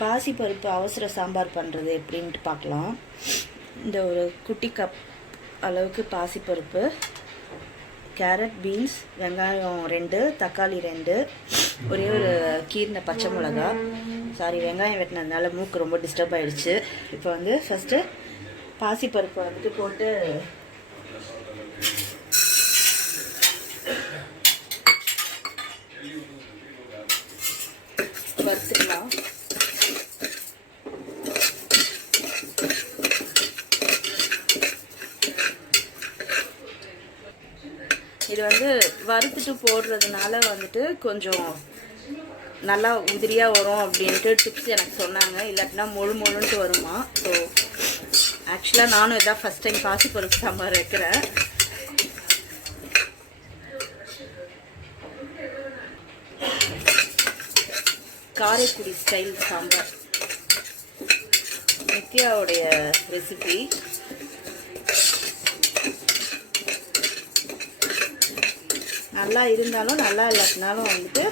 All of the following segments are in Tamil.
பாசி பருப்பு அவசர சாம்பார் பண்ணுறது எப்படின்ட்டு பார்க்கலாம். இந்த ஒரு குட்டி கப் அளவுக்கு பாசி பருப்பு, கேரட், பீன்ஸ், வெங்காயம் 2, தக்காளி 2, ஒரே ஒரு கீரின பச்சை மிளகா. சாரி, வெங்காயம் வெட்டினதுனால மூக்கு ரொம்ப டிஸ்டர்ப் ஆகிடுச்சு. இப்போ வந்து ஃபஸ்ட்டு பாசி பருப்பை வந்துட்டு போட்டு வறுத்துக்கலாம். இது வந்து வறுத்துட்டு போடுறதுனால வந்துட்டு கொஞ்சம் நல்லா உதிரியாக வரும் அப்படின்ட்டு டிப்ஸ் எனக்கு சொன்னாங்க. இல்லாட்டினா மொழுன்ட்டு வருமா. ஸோ ஆக்சுவலாக நானும் இதான் ஃபஸ்ட் டைம் பாசிப்பருப்பு சாம்பார் வைக்கிறேன். காரைக்குடி ஸ்டைல் சாம்பார், நித்யாவுடைய ரெசிபி. நல்லா இருந்தாலும் நல்லா இல்லாட்டினாலும் வந்துட்டு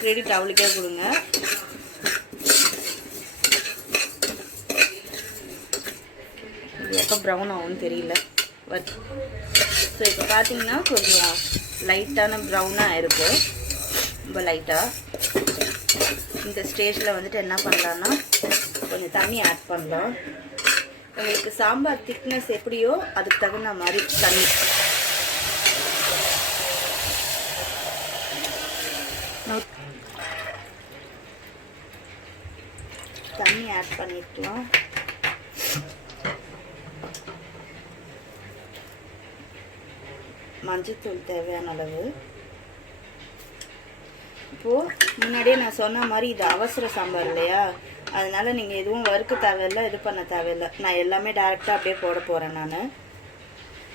கிரெடிட் அவளுக்கே கொடுங்க. இது எப்போ ப்ரௌன் ஆகும்னு தெரியல. பட் ஸோ இப்போ பார்த்தீங்கன்னா கொஞ்சம் லைட்டான ப்ரௌனாக இருக்கும், ரொம்ப லைட்டாக. இந்த ஸ்டேஜில் வந்துட்டு என்ன பண்ணலான்னா கொஞ்சம் தண்ணி ஆட் பண்ணலாம். உங்களுக்கு சாம்பார் திக்னஸ் எப்படியோ அதுக்கு தகுந்த மாதிரி தண்ணி ஆட் பண்ணிக்கலாம். மஞ்சத்தூள் தேவையான அளவு. இப்போது முன்னாடியே நான் சொன்ன மாதிரி இது அவசர சாம்பார் இல்லையா, அதனால நீங்கள் எதுவும் வறுக்க தேவையில்லை, இது பண்ண தேவையில்லை. நான் எல்லாமே டேரெக்டாக அப்படியே போட போகிறேன். நான்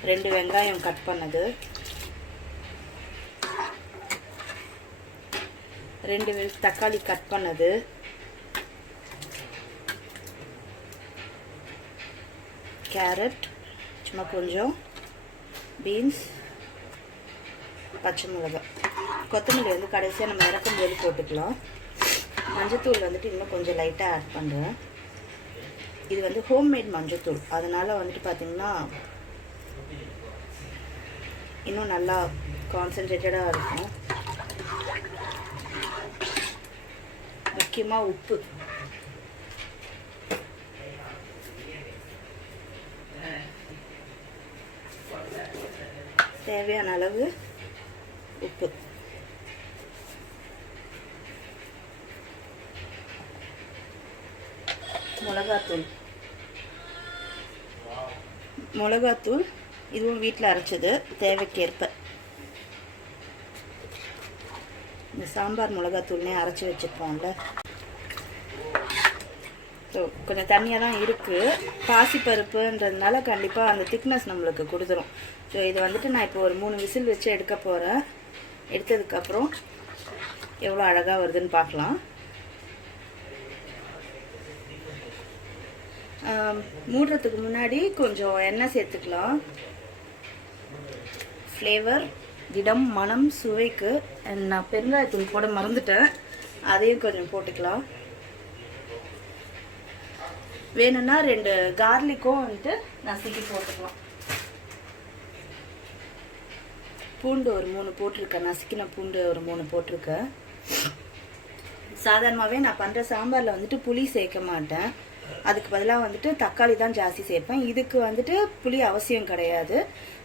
2 வெங்காயம் கட் பண்ணது, 2 தக்காளி கட் பண்ணது, கேரட் சும்மா கொஞ்சம், பீன்ஸ், பச்சை மிளகாய், கொத்தமல்லி வந்து கடைசியாக நம்ம இறக்கும்போது போட்டுக்கலாம். மஞ்சத்தூள் வந்துட்டு இன்னும் கொஞ்சம் லைட்டாக ஆட் பண்ணுறேன். இது வந்து ஹோம்மேட் மஞ்சத்தூள், அதனால் வந்துட்டு பார்த்திங்கன்னா இன்னும் நல்லா கான்சன்ட்ரேட்டடாக இருக்கும். முக்கியமாக உப்பு. தேவையான அளவு உப்பு. மிளகாத்தூள் இதுவும் வீட்டில் அரைச்சது, தேவைக்கேற்ப. இந்த சாம்பார் மிளகாத்தூள்னே அரைச்சி வச்சுருப்போம்ல. ஸோ கொஞ்சம் தண்ணியாக தான் இருக்குது. பாசிப்பருப்புன்றதுனால கண்டிப்பாக அந்த திக்னஸ் நம்மளுக்கு கொடுத்துரும். ஸோ இது வந்துட்டு நான் இப்போ ஒரு 3 விசில் வச்சு எடுக்க போகிறேன். எடுத்ததுக்கப்புறம் எவ்வளோ அழகாக வருதுன்னு பார்க்கலாம். மூடுறதுக்கு முன்னாடி கொஞ்சம் எண்ணெய் சேர்த்துக்கலாம். ஃப்ளேவர், இடம், மனம், சுவைக்கு. நான் பெருங்காயத்தூள் போட மறந்துட்டேன், அதையும் கொஞ்சம் போட்டுக்கலாம். வேணும்னா 2 கார்லிக்கும் வந்துட்டு நசுக்கி போட்டுக்கலாம். பூண்டு ஒரு 3 போட்டிருக்கேன், நசுக்கின பூண்டு ஒரு 3 போட்டிருக்கேன். சாதாரணமாகவே நான் பண்ணுற சாம்பாரில் வந்துட்டு புளி சேர்க்க மாட்டேன். அதுக்கு பதிலாக வந்துட்டு தக்காளி தான் ஜாஸ்தி சேர்ப்பேன். இதுக்கு வந்துட்டு புளி அவசியம் கிடையாது.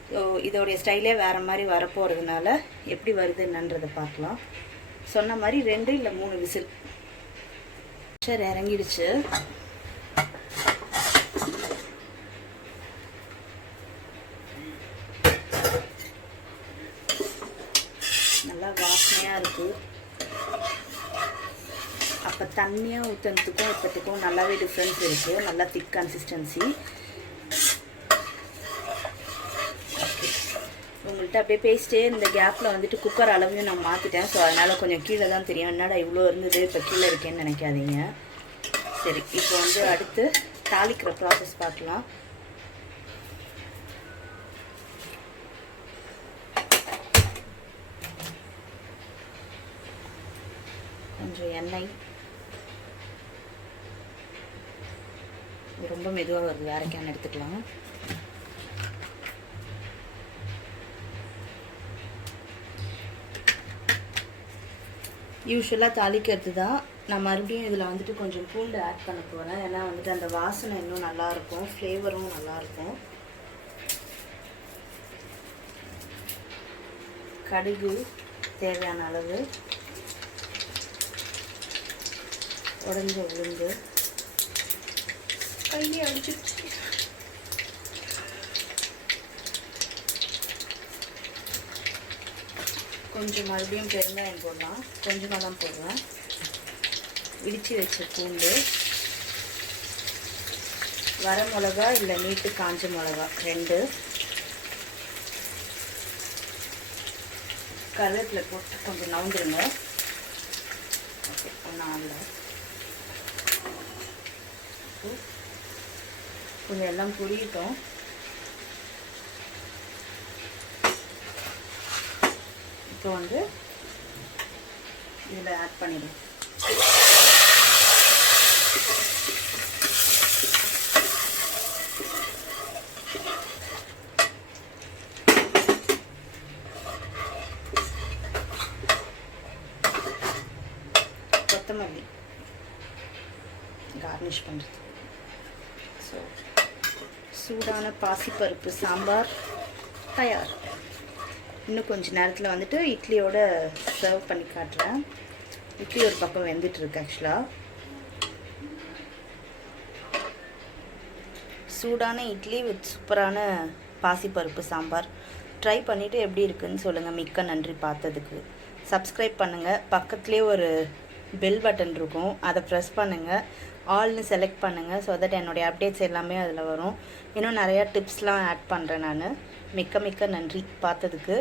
ஸோ இதோடைய ஸ்டைலே வேறு மாதிரி வரப்போகிறதுனால எப்படி வருது என்னன்றதை பார்க்கலாம். சொன்ன மாதிரி 2 இல்லை 3 விசில். சரி, இறங்கிடுச்சு. நல்லா வாசனையாக இருக்குது. அப்போ தண்ணியாக ஊற்றுறதுக்கும் இப்போத்துக்கும் நல்லாவே டிஃப்ரென்ஸ் இருக்குது. நல்லா திக் கன்சிஸ்டன்சி. உங்கள்கிட்ட அப்படியே பேசிட்டே இந்த கேப்பில் வந்துட்டு குக்கர் அளவையும் நான் மாற்றிட்டேன். ஸோ அதனால் கொஞ்சம் கீழே தான் தெரியும். என்னடா இவ்வளோ இருந்தது இப்போ கீழே இருக்கேன்னு நினைக்காதீங்க. சரி, இப்போ வந்து அடுத்து தாளிக்கிற ப்ராசஸ் பார்க்கலாம். கொஞ்சம் எண்ணெய், ரொம்ப மெதுவாக வருது, வேறு கேன் எடுத்துக்கலாம். யூஸ்வலாக தாளிக்கிறது தான். நான் மறுபடியும் இதில் வந்துட்டு கொஞ்சம் பூண்டு ஆட் பண்ண போகிறேன். ஏன்னா வந்துட்டு அந்த வாசனை இன்னும் நல்லாயிருக்கும், ஃப்ளேவரும் நல்லாயிருக்கும். கடுகு தேவையான அளவு, உடைஞ்ச உளுந்து, கையை அடிச்சிருச்சு, கொஞ்சம் மறுபடியும் பெருங்காயம் போடலாம், கொஞ்சமாக தான் போடுவேன். இடித்து வச்ச பூண்டு, வர மிளகா இல்லை நீட்டு காஞ்ச மிளகா 2, கருவேப்பிலை போட்டு கொஞ்சம் நவுந்துருங்க. ஓகே, ஒன்றும் ஆகலை. கொஞ்சம் எல்லாம் புரியட்டும். இப்போ வந்து இதில் ஆட் பண்ணிடுவோம். கொத்தமல்லி கார்னிஷ் பண்ணுறது. ஸோ சூடான பாசிப்பருப்பு சாம்பார் தயார். இன்னும் கொஞ்சம் நேரத்தில் வந்துட்டு இட்லியோட சர்வ் பண்ணி காட்டுறேன். இட்லி ஒரு பக்கம் வெந்துட்டுருக்கு. ஆக்சுவலாக சூடான இட்லி வித் சூப்பரான பாசிப்பருப்பு சாம்பார். ட்ரை பண்ணிவிட்டு எப்படி இருக்குன்னு சொல்லுங்கள். மிக்க நன்றி பார்த்ததுக்கு. சப்ஸ்கிரைப் பண்ணுங்கள். பக்கத்துலேயே ஒரு பெல் பட்டன் இருக்கும், அதை ப்ரெஸ் பண்ணுங்கள். ஆல்னு செலக்ட் பண்ணுங்கள். ஸோ தட் என்னுடைய அப்டேட்ஸ் எல்லாமே அதில் வரும். இன்னும் நிறையா டிப்ஸ்லாம் ஆட் பண்ணுறேன் நான். மிக்க நன்றி பார்த்ததுக்கு.